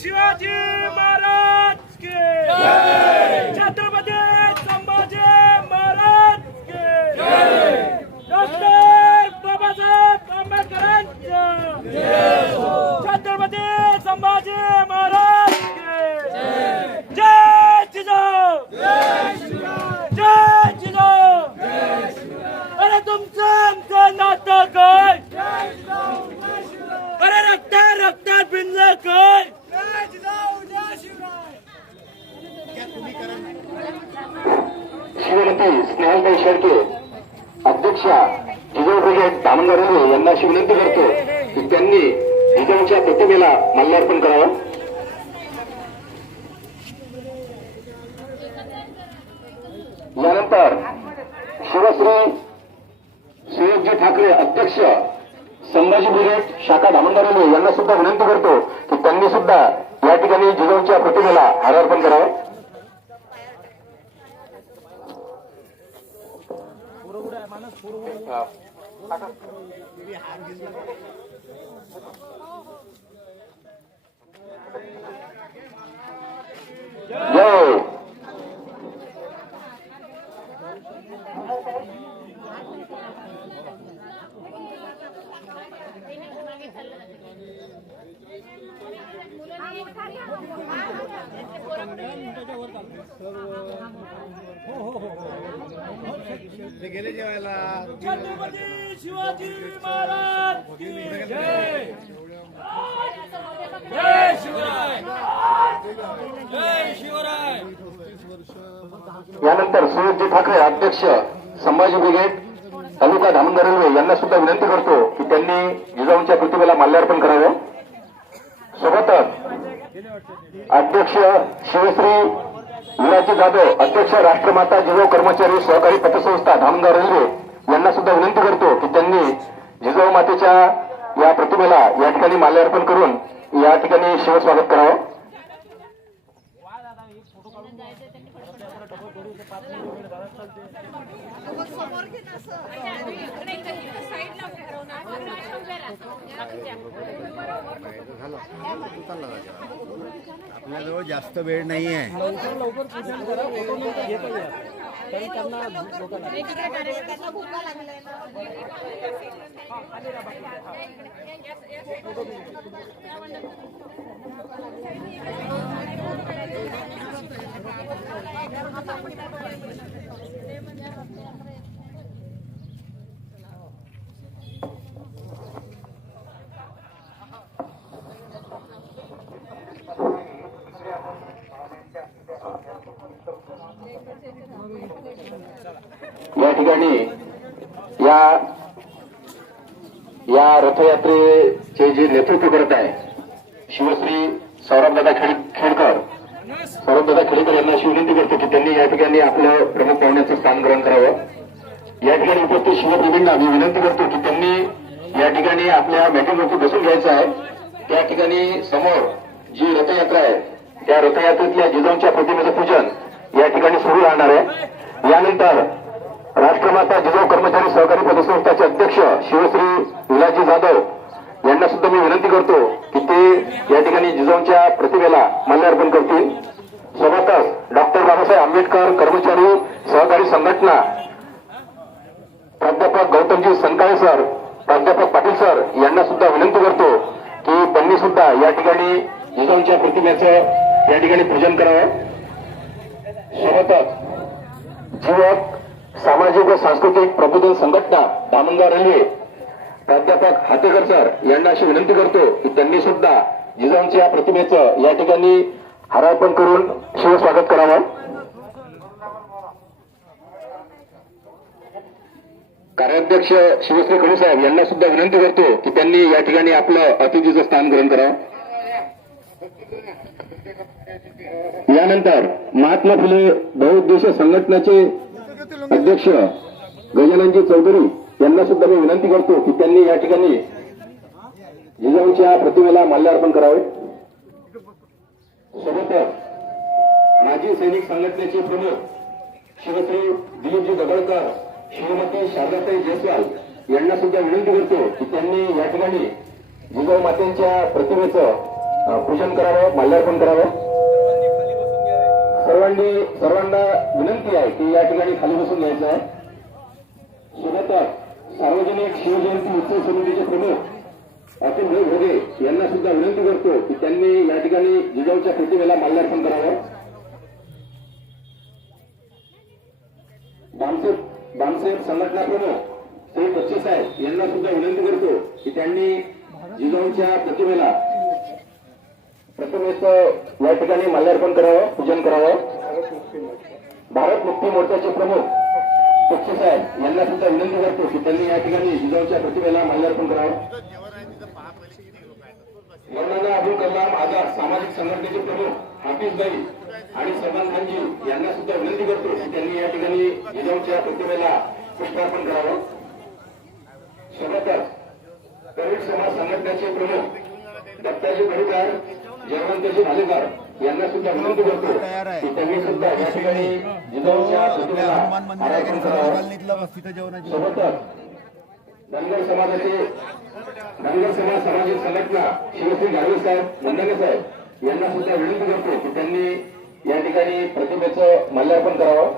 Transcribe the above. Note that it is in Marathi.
शिवाजी महाराज के छत्रपती संभाजी महाराज के डॉक्टर बाबासाहेब आंबेडकरांचं छत्रपती संभाजी महाराज के जय जिजाऊ जय जिजाऊ अरे तुमचं आमचं नातं काय अरे रक्त रक्तात भिनलं काय शिवमती स्नेहलताई शेळके अध्यक्षा जिजाऊ ब्रिगेड दामनगार रेल्वे यांना अशी विनंती करतो. की त्यांनी जिजाऊच्या प्रतिमेला माल्यार्पण करावं. यानंतर शिवश्री सुयोगजी ठाकरे अध्यक्ष संभाजी ब्रिगेड शाखा धामणगार यांना सुद्धा विनंती करतो की त्यांनी सुद्धा या ठिकाणी जिजाऊंच्या प्रतिमेला हारार्पण करावं. माणूस छत्रपती शिवाजी महाराज की जय. जय शिवराय. जय शिवराय. यानंतर सुयोगजी ठाकरे अध्यक्ष संभाजी ब्रिगेड तालुका धामणगार रेल्वे यांना सुद्धा विनंती करतो की त्यांनी जिजाऊंच्या प्रतिमेला माल्यार्पण करावे. सोबतच अध्यक्ष शिवश्री विराजी जाधव अध्यक्ष राष्ट्रमाता जिजाऊ कर्मचारी सहकारी पतसंस्था धामणगाव रेल्वे यांना सुद्धा विनंती करतो की त्यांनी जिजाऊ मातेच्या या प्रतिमेला या ठिकाणी माल्यार्पण करून या ठिकाणी शिवस्वागत करावं. आपल्याजवळ जास्त वेळ नाही आहे. या ठिकाणी या या रथयात्रेचे जे नेतृत्व करत आहे शिवश्री सौरभदादा खेड खेडकर सौरभदादा खेडकर यांना अशी विनंती करतो की त्यांनी या ठिकाणी आपलं प्रमुख पाहुण्याचं स्थान ग्रहण करावं. या ठिकाणी उपस्थित शिवप्रेमींना मी विनंती करतो की त्यांनी या ठिकाणी आपल्या मेटिंगवरती बसून घ्यायचं आहे. त्या ठिकाणी समोर जी रथयात्रा आहे त्या रथयात्रेतल्या जिजाऊंच्या प्रतिमेचं पूजन या ठिकाणी सुरू राहणार आहे. यानंतर राष्ट्रमाता जिजाऊ कर्मचारी सहकारी पतसंस्थाचे अध्यक्ष शिवश्री विलाजी जाधव यांना सुद्धा मी विनंती करतो की ते या ठिकाणी जिजाऊंच्या प्रतिमेला माल्यार्पण करतील. सोबतच डॉक्टर बाबासाहेब आंबेडकर कर्मचारी सहकारी संघटना प्राध्यापक गौतमजी संकाळे सर प्राध्यापक पाटील सर यांना सुद्धा विनंती करतो की त्यांनी सुद्धा या ठिकाणी जिजाऊंच्या प्रतिमेचं या ठिकाणी पूजन करावं. सोबतच युवक सामाजिक व सांस्कृतिक प्रबोधन संघटना दामणगाव रेल्वे. प्राध्यापक हातेकर सर यांना अशी विनंती करतो की त्यांनी सुद्धा जिजाऊंच्या प्रतिमेचं या ठिकाणी हारार्पण करून शिवस्वागत करावं. कार्याध्यक्ष शिवश्री कडू साहेब यांना सुद्धा विनंती करतो की त्यांनी या ठिकाणी आपलं अतिथीचं स्थान ग्रहण करावं. यानंतर महात्मा फुले बहुउद्देशीय संघटनेचे अध्यक्ष गजाननजी चौधरी यांना सुद्धा मी विनंती करतो की त्यांनी या ठिकाणी जिजाऊंच्या प्रतिमेला माल्यार्पण करावे. सोबतच माजी सैनिक संघटनेचे प्रमुख शिवश्री दिलीपजी दगडकर श्रीमती शारदाताई जयस्वाल यांना सुद्धा विनंती करतो की त्यांनी या ठिकाणी जिजाऊ मातेच्या प्रतिमेचं पूजन करावं माल्यार्पण करावं. सर्वांनी सर्वांना विनंती आहे की या ठिकाणी खाली बसून घ्यायचं आहे. सोबतच सार्वजनिक शिवजयंती उत्सव समितीचे प्रमुख अतुल भाई भोगे यांना सुद्धा विनंती करतो की त्यांनी या ठिकाणी जिजाऊच्या प्रतिमेला माल्यार्पण करावं. बामसेब बामसेब संघटना प्रमुख श्री बच्चे साहेब यांना सुद्धा विनंती करतो की त्यांनी जिजाऊच्या प्रतिमेला प्रथमेच या ठिकाणी माल्यार्पण करावं पूजन करावं. भारत मुक्ती मोर्चाचे प्रमुख बच्चे साहेब यांना सुद्धा विनंती करतो की त्यांनी या ठिकाणी जिजाऊच्या प्रतिमेला माल्यार्पण करावं. मौलाना अब्दुल कलाम आझाद सामाजिक संघटनेचे प्रमुख हाफिज भाई आणि सलमान खानजी यांना सुद्धा विनंती करतो की त्यांनी या ठिकाणी जिजाऊच्या प्रतिमेला पुष्पार्पण करावं. सोबतच तरुण समाज संघटनेचे प्रमुख दत्ताजी गडीकर जयवंतजी भालेकर यांना सुद्धा विनंती करतो. तयार आहे. की त्यांनी सुद्धा या ठिकाणी जिजाऊच्या प्रतिमेला सोबतच धनगर समाजाचे धनगर समाज सामाजिक संघटना शिवश्री गाडवे साहेब मुंडगे साहेब यांना सुद्धा विनंती करतो की त्यांनी या ठिकाणी प्रतिमेचं माल्यार्पण करावं.